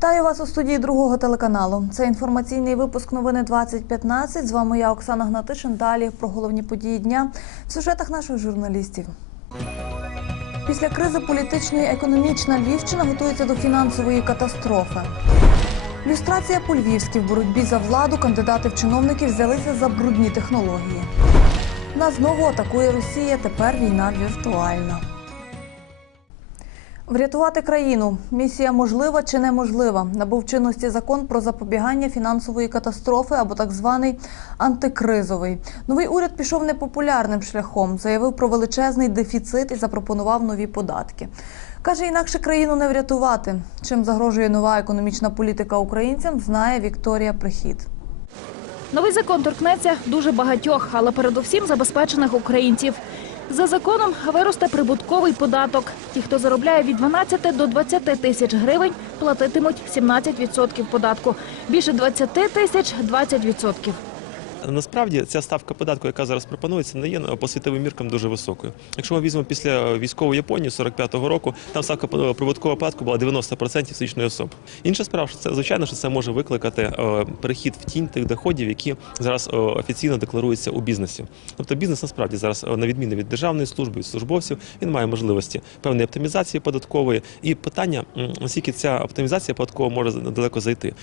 Вітаю вас у студії другого телеканалу. Це інформаційний випуск новини 2015. З вами я, Оксана Гнатишин. Далі про головні події дня в сюжетах наших журналістів. Після кризи політичної і економічна Львівщина готується до фінансової катастрофи. Люстрація по-львівськи в боротьбі за владу кандидати в чиновники взялися за брудні технології. Нас знову атакує Росія. Тепер війна віртуальна. Врятувати країну. Місія можлива чи неможлива. Набув чинності закон про запобігання фінансової катастрофи або так званий антикризовий. Новий уряд пішов непопулярним шляхом, заявив про величезний дефіцит і запропонував нові податки. Каже, інакше країну не врятувати. Чим загрожує нова економічна політика українцям, знає Вікторія Прихід. Новий закон торкнеться дуже багатьох, але передусім забезпечених українців. За законом виросте прибутковий податок. Ті, хто заробляє від 12 до 20 тисяч гривень, платитимуть 17% податку. Більше 20 тисяч – 20%. Насправді ця ставка податку, яка зараз пропонується, не є по світовим міркам дуже високою. Якщо ми візьмемо після військової Японії 45-го року, там ставка прибуткового податку була 90% фізичної особи. Інша справа, що це звичайно, що це може викликати е, перехід в тінь тих доходів, які зараз е, офіційно декларуються у бізнесі. Тобто бізнес насправді зараз, е, на відміну від державної служби і службовців, він має можливості певної оптимізації податкової. І питання наскільки ця оптимізація податкова може далеко зайти.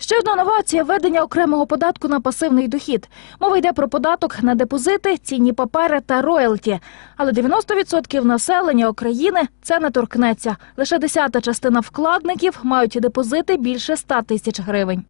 Ще одна новація – введення окремого податку на пасивний дохід. Мова йде про податок на депозити, цінні папери та роялті. Але 90% населення України це не торкнеться. Лише десята частина вкладників мають депозити більше 100 тисяч гривень.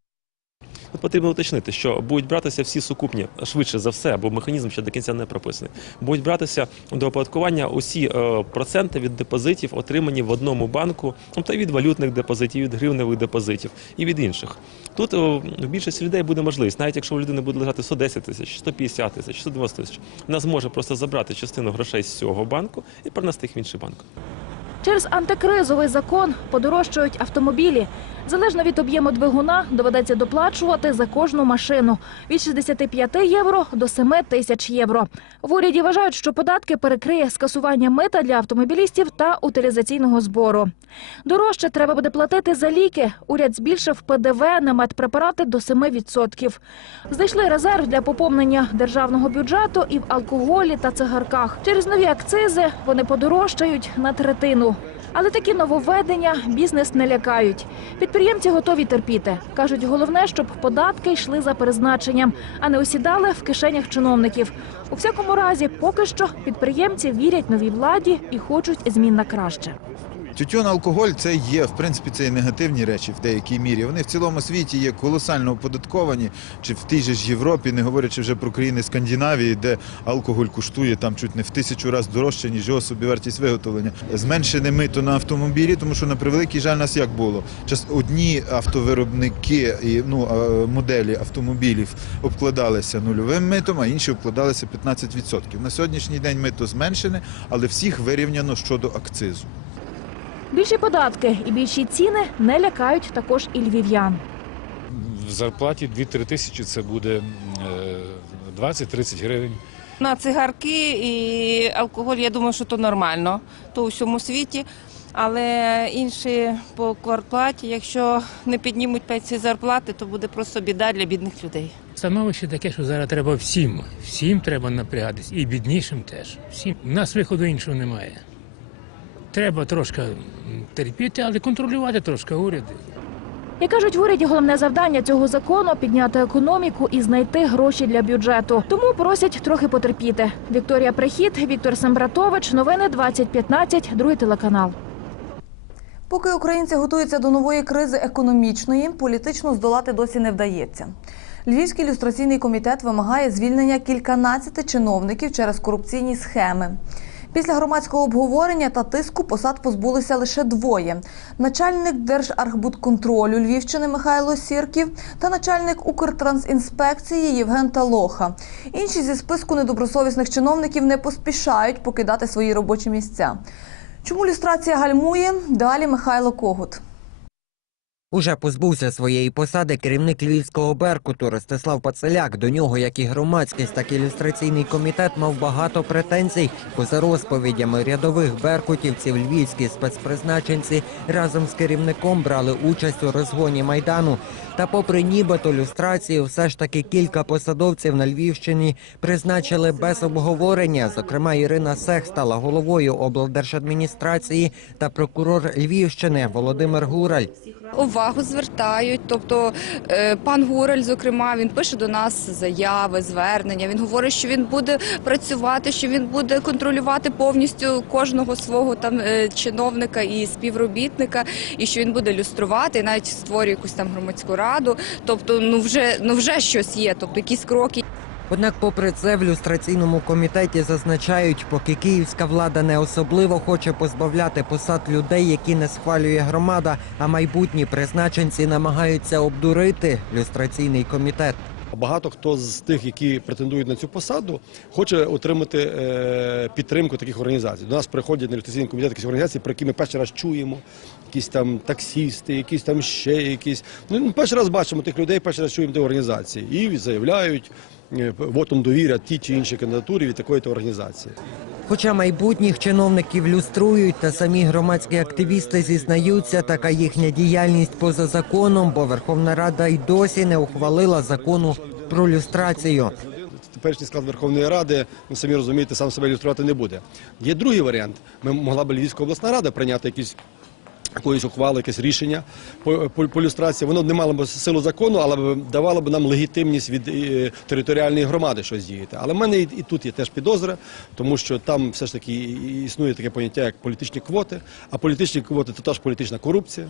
Потрібно уточнити, що будуть братися всі сукупні швидше за все, бо механізм ще до кінця не прописаний. Будуть братися до оподаткування усі е, проценти від депозитів, отримані в одному банку, тобто від валютних депозитів, від гривневих депозитів і від інших. Тут е, в більшості людей буде можливість, навіть якщо у людини буде лежати 110 тисяч, 150 тисяч, 190 тисяч, вона зможе просто забрати частину грошей з цього банку і перенести їх в інший банк. Через антикризовий закон подорожчають автомобілі. Залежно від об'єму двигуна доведеться доплачувати за кожну машину від 65 євро до 7 тисяч євро. В уряді вважають, що податки перекриє скасування мита для автомобілістів та утилізаційного збору. Дорожче треба буде платити за ліки. Уряд збільшив ПДВ на медпрепарати до 7%. Знайшли резерв для поповнення державного бюджету і в алкоголі та цигарках. Через нові акцизи вони подорожчають на третину. Але такі нововведення бізнес не лякають. Підприємці готові терпіти. Кажуть, головне, щоб податки йшли за призначенням, а не осідали в кишенях чиновників. У всякому разі, поки що підприємці вірять новій владі і хочуть змін на краще. Тютюн, алкоголь це є, в принципі, це і негативні речі в деякій мірі. Вони в цілому світі є колосально оподатковані, чи в тій же ж Європі, не говорячи вже про країни Скандинавії, де алкоголь коштує там чуть не в тисячу разів дорожче, ніж його собівартість виготовлення. Зменшене мито на автомобілі, тому що на превеликий жаль нас як було. Час одні автовиробники і ну моделі автомобілів обкладалися нульовим митом, а інші обкладалися 15%. На сьогоднішній день мито зменшене, але всіх вирівняно щодо акцизу. Більші податки і більші ціни не лякають також і львів'ян. в зарплаті 2-3 тисячі це буде е, 20-30 гривень. На цигарки і алкоголь, я думаю, що то нормально, то у всьому світі. Але інші по квартплаті, якщо не піднімуть пенсії зарплати, то буде просто біда для бідних людей. Становище таке, що зараз треба всім. Всім треба напрягатись, і біднішим теж. Всім. У нас виходу іншого немає. Треба трошки терпіти, але контролювати трошки уряди. Як кажуть в уряді, головне завдання цього закону підняти економіку і знайти гроші для бюджету. Тому просять трохи потерпіти. Вікторія Прихід, Віктор Сембратович. Новини 2015, другий телеканал. Поки українці готуються до нової кризи економічної, політично здолати досі не вдається. Львівський ілюстраційний комітет вимагає звільнення кільканадцяти чиновників через корупційні схеми. Після громадського обговорення та тиску посад позбулися лише двоє: начальник Держархбудконтролю Львівщини Михайло Сірків та начальник Укртрансінспекції Євген Талоха. Інші зі списку недобросовісних чиновників не поспішають покидати свої робочі місця. Чому люстрація гальмує? Далі Михайло Когут. Уже позбувся своєї посади керівник львівського беркуту Ростислав Пацеляк. До нього, як і громадськість, так і ілюстраційний комітет, мав багато претензій. Бо за розповідями рядових беркутівців львівські спецпризначенці разом з керівником брали участь у розгоні майдану. Та, попри нібито люстрацію, все ж таки кілька посадовців на Львівщині призначили без обговорення. Зокрема, Ірина Сех стала головою облдержадміністрації та прокурор Львівщини Володимир Гураль. увагу звертають. Тобто е, пан Гурель, зокрема, він пише до нас заяви, звернення. Він говорить, що він буде працювати, що він буде контролювати повністю кожного свого там е, чиновника і співробітника, і що він буде люструвати, і навіть створює якусь там громадську раду. Тобто, ну вже ну вже щось є, тобто якісь кроки. Однак, попри це, в люстраційному комітеті зазначають, поки київська влада не особливо хоче позбавляти посад людей, які не схвалює громада, а майбутні призначенці намагаються обдурити люстраційний комітет. Багато хто з тих, які претендують на цю посаду, хоче отримати е, підтримку таких організацій. До нас приходять на ілюстраційний комітет якісь організації, про які ми перший раз чуємо. Якісь там таксісти, якісь там ще якісь. Ну, перший раз бачимо тих людей, перший раз чуємо ті організації і заявляють е, вотом довіря ті чи інші кандидатурі від такої то організації. Хоча майбутніх чиновників люструють, та самі громадські активісти зізнаються, така їхня діяльність поза законом, бо Верховна Рада й досі не ухвалила закону про люстрацію. Теперішній склад Верховної Ради, ну самі розумієте, сам себе ілюструвати не буде. Є другий варіант. Ми могла б Львівська обласна рада прийняти якісь. Якоїсь ухвали, якесь рішення по, по, по люстрації, воно не мало б силу закону, але давало б нам легітимність від е, територіальної громади щось діяти. Але в мене і, і тут є теж підозра, тому що там все ж таки існує таке поняття, як політичні квоти, а політичні квоти це теж політична корупція.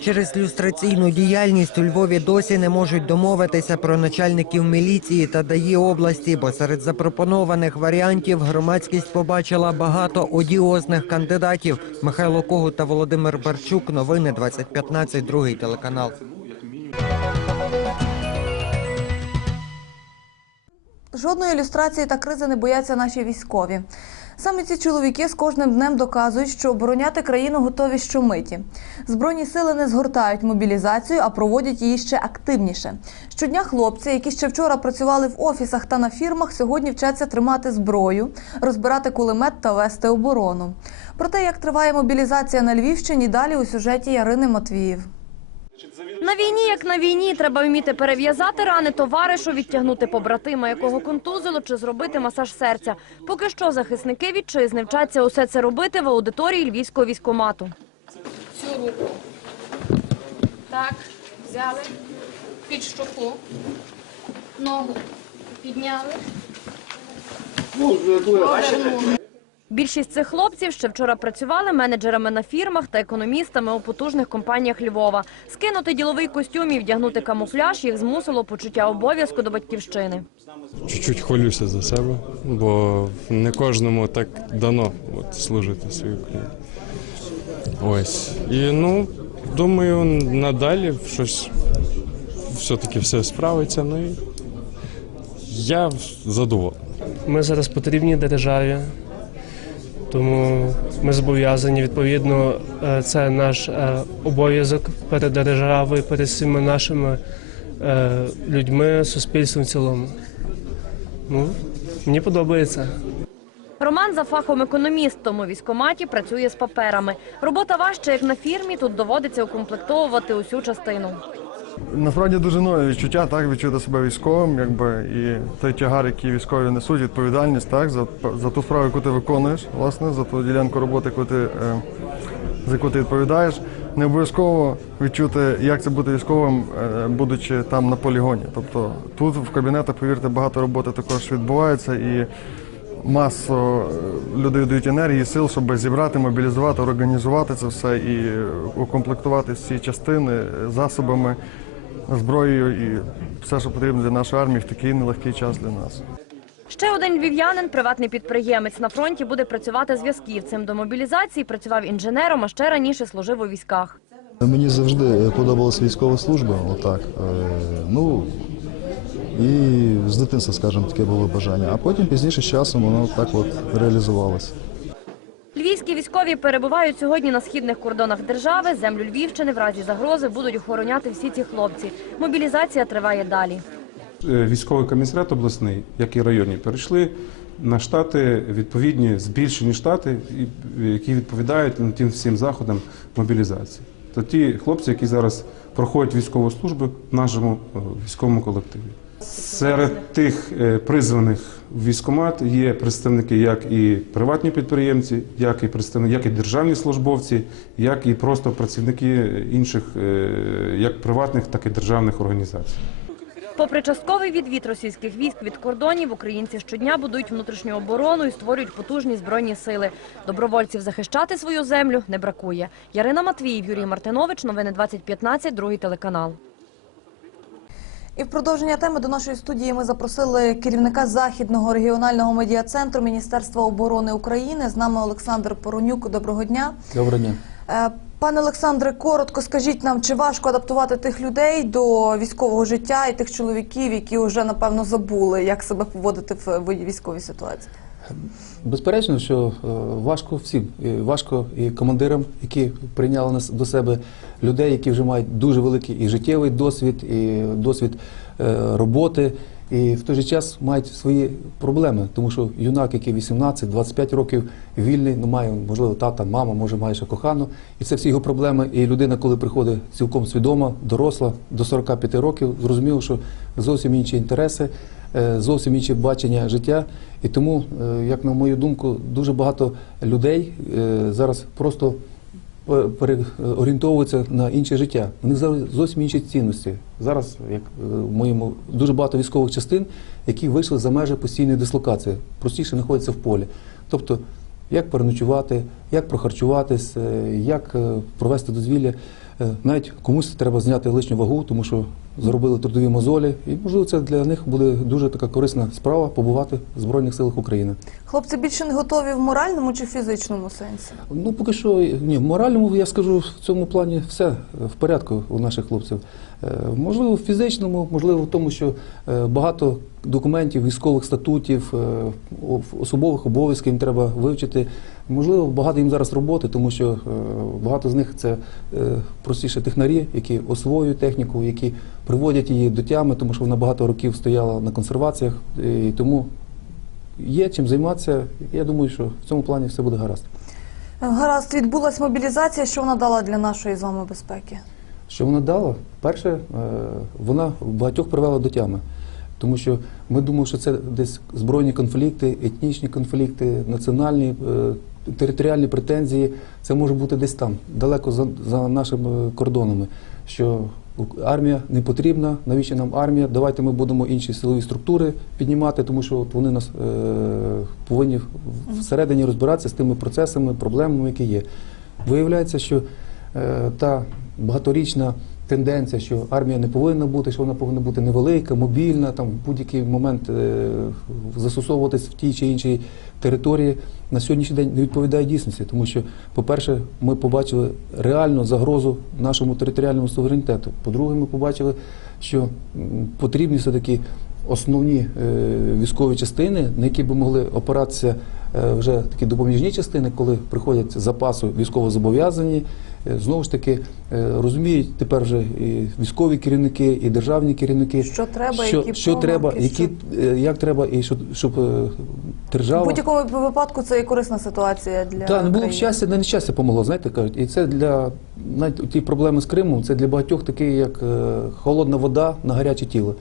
Через люстраційну діяльність у Львові досі не можуть домовитися про начальників міліції та ДАІ області, бо серед запропонованих варіантів громадськість побачила багато одіозних кандидатів. Михайло Когут та Володимир Барчук. Новини 2015, другий телеканал. Жодної ілюстрації та кризи не бояться наші військові. Саме ці чоловіки з кожним днем доказують, що обороняти країну готові щомиті. Збройні сили не згортають мобілізацію, а проводять її ще активніше. Щодня хлопці, які ще вчора працювали в офісах та на фірмах, сьогодні вчаться тримати зброю, розбирати кулемет та вести оборону. Про те, як триває мобілізація на Львівщині, далі у сюжеті Ярини Матвіїв. На війні, як на війні, треба вміти перев'язати рани товаришу, відтягнути побратима, якого контузило, чи зробити масаж серця. Поки що захисники вітчизни вчаться усе це робити в аудиторії львівського військомату. Цю руку. Так, взяли під щоку, ногу підняли. Більшість цих хлопців ще вчора працювали менеджерами на фірмах та економістами у потужних компаніях Львова. Скинути діловий костюм і вдягнути камуфляж їх змусило почуття обов'язку до батьківщини. Чуть-чуть хвилюся за себе, бо не кожному так дано от, служити свою країну. Ось. І ну, думаю, надалі щось все-таки все справиться. Ну і я задоволений. Ми зараз потрібні державі, тому ми зобов'язані відповідно. е, Це наш е, обов'язок перед державою, перед всіма нашими е, людьми, суспільством в цілому. Ну, мені подобається. Роман за фахом економіст, тому військкоматі працює з паперами. Робота важча, як на фірмі, тут доводиться укомплектовувати усю частину. Насправді дуже нове відчуття, так відчути себе військовим, якби і той тягар, який військові несуть, відповідальність, так за, за ту справу, яку ти виконуєш, власне, за ту ділянку роботи, яку ти, е, за яку ти відповідаєш. Не обов'язково відчути, як це бути військовим, е, будучи там на полігоні. Тобто тут в кабінетах, повірте, багато роботи також відбувається і. Масо е, людей дають енергії, сил, щоб зібрати, мобілізувати, організувати це все і укомплектувати всі частини е, засобами, зброєю і все, що потрібно для нашої армії в такий нелегкий час для нас. Ще один львів'янин, приватний підприємець на фронті, буде працювати зв'язківцем. До мобілізації працював інженером, а ще раніше служив у військах. Мені завжди подобалась військова служба, отак. Е, Ну і з дитинства, скажімо, таке було бажання. А потім пізніше з часом воно так от реалізувалося. Військовий Військові перебувають сьогодні на східних кордонах держави. Землю Львівщини в разі загрози будуть охороняти всі ці хлопці. Мобілізація триває далі. Е, Військовий комісаріат обласний, як і районні, перейшли на штати відповідні збільшені штати, і- які відповідають тим всім заходам мобілізації. То ті хлопці, які зараз проходять військову службу в нашому е, військовому колективі. Серед тих е, призваних в військкомат є представники як і приватні підприємці, як і представники, як і державні службовці, як і просто працівники інших, е, як приватних, так і державних організацій. Попри частковий відвід російських військ від кордонів, українці щодня будують внутрішню оборону і створюють потужні збройні сили. Добровольців захищати свою землю не бракує. Ярина Матвіїв, Юрій Мартинович. Новини 2015, другий телеканал. І в продовження теми до нашої студії ми запросили керівника західного регіонального медіа-центру Міністерства оборони України. З нами Олександр Поронюк. Доброго дня. Доброго дня. Е, Пане Олександре, коротко скажіть нам, чи важко адаптувати тих людей до військового життя і тих чоловіків, які вже напевно забули, як себе поводити в військовій ситуації? Безперечно, що е, важко всім. Важко і командирам, які прийняли нас до себе людей, які вже мають дуже великий і життєвий досвід, і досвід е, роботи, і в той же час мають свої проблеми. Тому що юнак, який 18-25 років вільний, ну має можливо тата, мама, може має ще кохану, і це всі його проблеми. І людина, коли приходить цілком свідома, доросла до 45 років, зрозуміло, що зовсім інші інтереси, е, зовсім інше бачення життя. І тому, е, як на мою думку, дуже багато людей зараз просто переорієнтовуються на інше життя. У них зовсім інші цінності. Зараз, як е, в моєму дуже багато військових частин, які вийшли за межі постійної дислокації, простіше знаходяться в полі. Тобто, як переночувати, як прохарчуватись, е, як е, провести дозвілля. Е, Навіть комусь треба зняти лишню вагу, тому що заробили трудові мозолі, і можливо це для них буде дуже така корисна справа побувати в Збройних силах України. Хлопці більше не готові в моральному чи фізичному сенсі? Ну поки що ні, в моральному я скажу в цьому плані все в порядку у наших хлопців. Е, Можливо, в фізичному, можливо, в тому, що е, багато документів, військових статутів, е, особових обов'язків їм треба вивчити. Можливо, багато їм зараз роботи, тому що багато з них це простіше технарі, які освоюють техніку, які приводять її до тями, тому що вона багато років стояла на консерваціях, і тому є чим займатися. Я думаю, що в цьому плані все буде гаразд. Гаразд, відбулась мобілізація. Що вона дала для нашої з вами безпеки? Що вона дала? Перше, е, вона багатьох привела до тями. Тому що ми думали, що це десь збройні конфлікти, етнічні конфлікти, національні, е, територіальні претензії. Це може бути десь там, далеко за, за нашими кордонами. Що армія не потрібна, навіщо нам армія? Давайте ми будемо інші силові структури піднімати, тому що от вони нас е, повинні всередині розбиратися з тими процесами, проблемами, які є. Виявляється, що та багаторічна тенденція, що армія не повинна бути, що вона повинна бути невелика, мобільна, там будь-який момент е, застосовуватись в тій чи іншій території, на сьогоднішній день не відповідає дійсності. Тому що, по-перше, ми побачили реальну загрозу нашому територіальному суверенітету. По-друге, ми побачили, що потрібні все-таки основні е, військові частини, на які би могли опиратися е, вже такі допоміжні частини, коли приходять запасу військовозобов'язані. Е, Знову ж таки, е, розуміють тепер вже і військові керівники, і державні керівники, Що треба, що, які що треба, які, е, як треба, і щоб, щоб е, В держава. будь-якому випадку це є корисна ситуація для Так, не було б щастя, на нещастя помогло, знаєте, кажуть. І це для навіть ті проблеми з Кримом, це для багатьох такі, як холодна вода на гаряче тіло.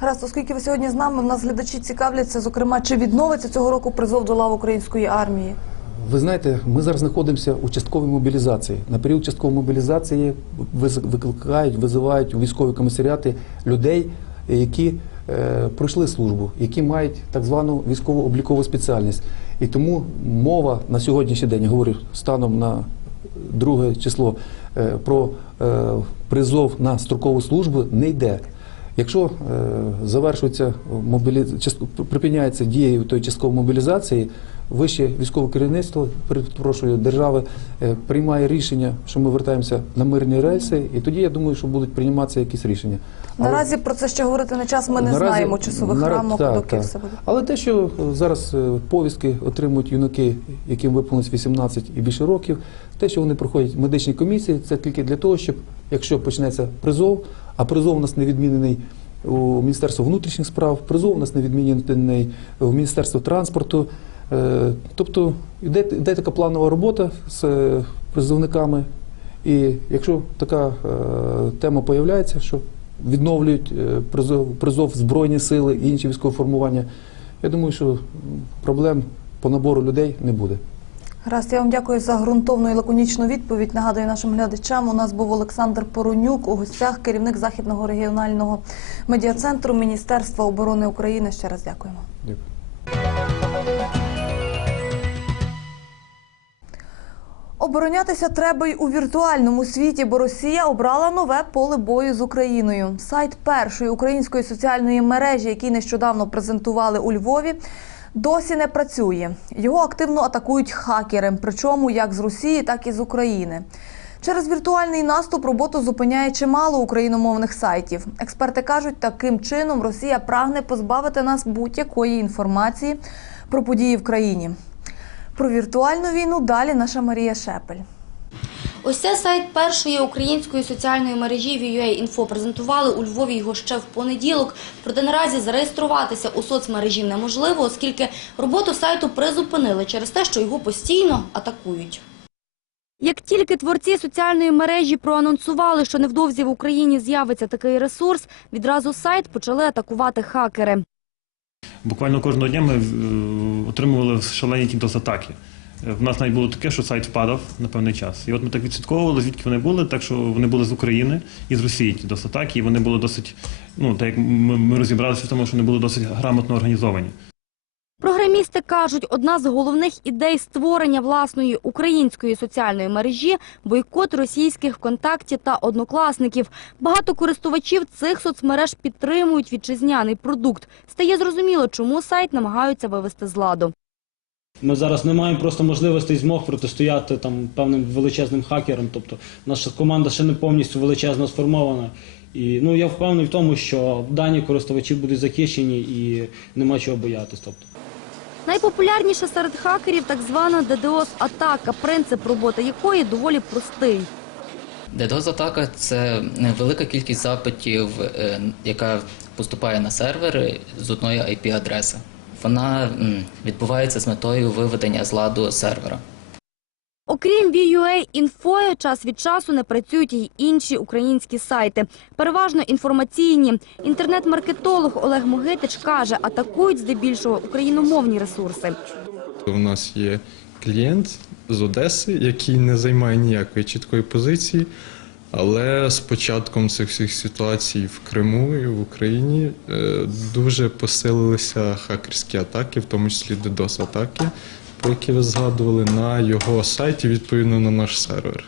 Гаразд, оскільки ви сьогодні з нами, в нас глядачі цікавляться, зокрема, чи відновиться цього року призов до лав української армії? Ви знаєте, ми зараз знаходимося у частковій мобілізації. На період часткової мобілізації викликають, визивають у військові комісаріати людей, які е, пройшли службу, які мають так звану військово облікову спеціальність. І тому мова на сьогоднішній день, я говорю станом на друге число, е, про е, призов на строкову службу не йде. Якщо е, завершується припиняється дією тої часткової мобілізації, вище військове керівництво, перепрошую, держави е, приймає рішення, що ми вертаємося на мирні рейси, і тоді я думаю, що будуть прийматися якісь рішення. Але- Наразі про це ще говорити не час. Ми не Наразі- знаємо часових нара- рамок, так, доки так. все буде. Але те, що е, зараз повістки отримують юнаки, яким виповнилось 18 і більше років, те, що вони проходять медичні комісії, це тільки для того, щоб якщо почнеться призов, а призов у нас не відмінений у Міністерства внутрішніх справ, призов у нас не відмінений у Міністерство транспорту. Е, Тобто йде, йде така планова робота з призовниками. І якщо така е, тема появляється, що відновлюють е, призов, призов Збройні сили і інші військові формування, я думаю, що проблем по набору людей не буде. Гаразд, я вам дякую за ґрунтовну і лаконічну відповідь. Нагадую нашим глядачам. У нас був Олександр Поронюк у гостях, керівник західного регіонального медіа-центру Міністерства оборони України. Ще раз дякуємо. Дякую. Оборонятися треба й у віртуальному світі, бо Росія обрала нове поле бою з Україною. Сайт першої української соціальної мережі, який нещодавно презентували у Львові, досі не працює. Його активно атакують хакери, причому як з Росії, так і з України. Через віртуальний наступ роботу зупиняє чимало україномовних сайтів. Експерти кажуть, таким чином Росія прагне позбавити нас будь-якої інформації про події в країні. Про віртуальну війну далі наша Марія Шепель. Ось це сайт першої української соціальної мережі VUA Info. Презентували у Львові його ще в понеділок. Проте наразі зареєструватися у соцмережі неможливо, оскільки роботу сайту призупинили через те, що його постійно атакують. Як тільки творці соціальної мережі проанонсували, що невдовзі в Україні з'явиться такий ресурс, відразу сайт почали атакувати хакери. Буквально кожного дня ми е, отримували шалені тіндос-атаки. Е, В нас навіть було таке, що сайт впадав на певний час. І от ми так відслідковували, звідки вони були, так що вони були з України і з Росії ті атаки, і вони були досить, ну так як ми, ми розібралися в тому, що вони були досить грамотно організовані. Програмісти кажуть, одна з головних ідей створення власної української соціальної мережі – бойкот російських ВКонтакті та однокласників. Багато користувачів цих соцмереж підтримують вітчизняний продукт. Стає зрозуміло, чому сайт намагаються вивести з ладу. Ми зараз не маємо просто можливостей змог протистояти там певним величезним хакерам. Тобто наша команда ще не повністю величезно сформована. І ну я впевнений в тому, що дані користувачі будуть захищені і нема чого боятись. Тобто. Найпопулярніша серед хакерів – так звана DDoS-атака, принцип роботи якої доволі простий. DDoS-атака – це велика кількість запитів, е, яка поступає на сервери з одної IP-адреси. Вона відбувається з метою виведення з ладу сервера. Окрім VUA Info, час від часу не працюють і інші українські сайти. Переважно інформаційні. Інтернет-маркетолог Олег Могитич каже, атакують здебільшого україномовні ресурси. У нас є клієнт з Одеси, який не займає ніякої чіткої позиції, але з початком цих всіх ситуацій в Криму і в Україні е, дуже посилилися хакерські атаки, в тому числі DDoS-атаки, про які ви згадували на його сайті, відповідно на наш сервер.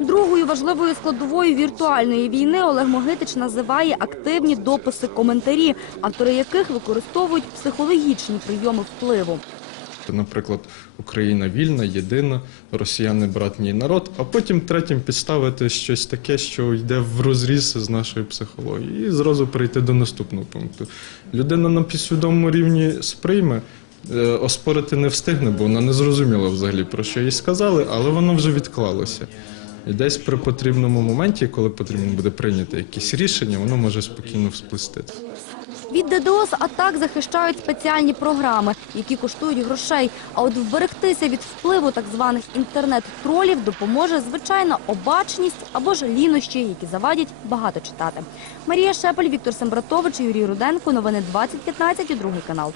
Другою важливою складовою віртуальної війни Олег Могитич називає активні дописи коментарі, автори яких використовують психологічні прийоми впливу. Наприклад, Україна вільна, єдина, росіяни братній народ, а потім третім підставити щось таке, що йде в розріз з нашою психологією, і зразу перейти до наступного пункту. Людина на підсвідомому рівні сприйме, е, оспорити не встигне, бо вона не зрозуміла взагалі про що їй сказали, але воно вже відклалося. І десь при потрібному моменті, коли потрібно буде прийняти якісь рішення, воно може спокійно всплестити. Від ДДОС атак захищають спеціальні програми, які коштують грошей. А от вберегтися від впливу так званих інтернет-тролів допоможе звичайна обачність або ж лінощі, які завадять багато читати. Марія Шепель, Віктор Сембратович, Юрій Руденко. Новини 2015 і другий канал.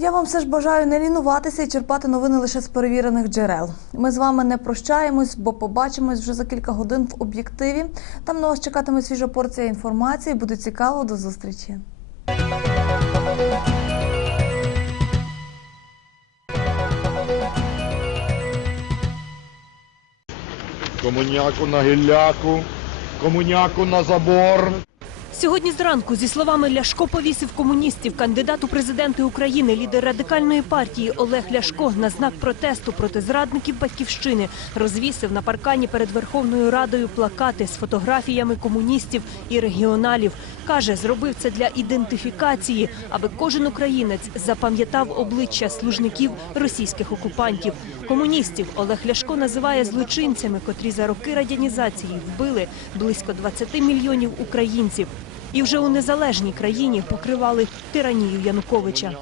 Я вам все ж бажаю не лінуватися і черпати новини лише з перевірених джерел. Ми з вами не прощаємось, бо побачимось вже за кілька годин в об'єктиві. Там на вас чекатиме свіжа порція інформації. Буде цікаво до зустрічі. комуняку на гілляку, комуняку на забор. Сьогодні зранку, зі словами Ляшко повісив комуністів, кандидат у президенти України, лідер радикальної партії Олег Ляшко на знак протесту проти зрадників батьківщини розвісив на паркані перед Верховною Радою плакати з фотографіями комуністів і регіоналів. Каже, зробив це для ідентифікації, аби кожен українець запам'ятав обличчя служників російських окупантів. Комуністів Олег Ляшко називає злочинцями, котрі за роки радянізації вбили близько 20 мільйонів українців. І вже у незалежній країні покривали тиранію Януковича.